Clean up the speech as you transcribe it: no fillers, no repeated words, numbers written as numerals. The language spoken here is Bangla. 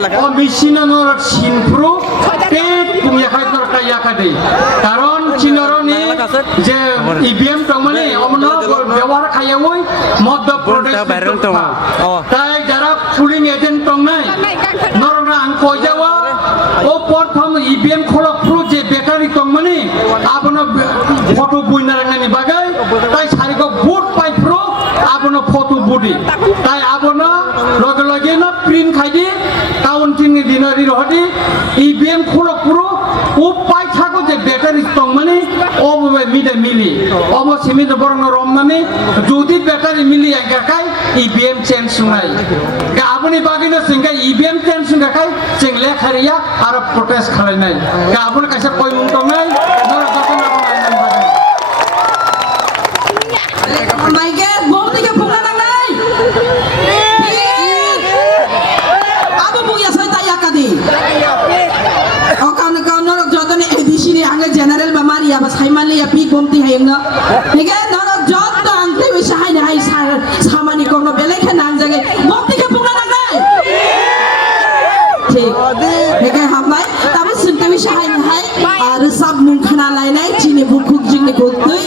Omisinanor sinpro te punya kaitor kaya kade. Karon Cinoroni je IBM tongmani omno ব্যবহার খায়াওই মধ্য প্রদেশ তাই যারা পুলিং এজেন্ট টংনাই নরনা আং কইজাওয়া ও প্রথম ইবিএম খড়গপুর যে বেকারি টংমানি আপনো ফটো বুইনারানি বাগাই তাই সারিগো বুট পাইপ্রো আপনো ফটো বুডি তাই আপনো লগে লগে না প্রিন্ট খাইদি কাউন্টিং দিনারি রহদি ইবিএম খড়গপুর ও পাই থাকো যে বেকারি টংমানি অববে মিডে মিলি অব সিমিদ বরং রমনানি যদি বেটারি মিলি একাকাই ইবিএম চেঞ্জ শুনাই আপনি বাগিনা সিংকা ইবিএম চেঞ্জ শুনাকাই जों लेखारिया आरो प्रटेस्ट खालायनाय गाबोन कायसे कय मुं दंनाय नर दखना बनायनाय बागै माइगे बमनिके फुंना नांनाय आबो बुया सय ताया कादि अकाउन अकाउन नरक जतने एबीसी नि आंगे जनरल बेमारिया बा साइमानलि या पि बमति हायंनो निगे नरक जत आंते बिसा हायना हाय सामानि कोनो बेलेखे नांजागे बमनिके फुंना नांनाय ठीक निगे हामनाय ताबो सिनते बिसा हायना हाय आरो साब मुं खाना लायनाय जिनि बुखुक जिनि गुदै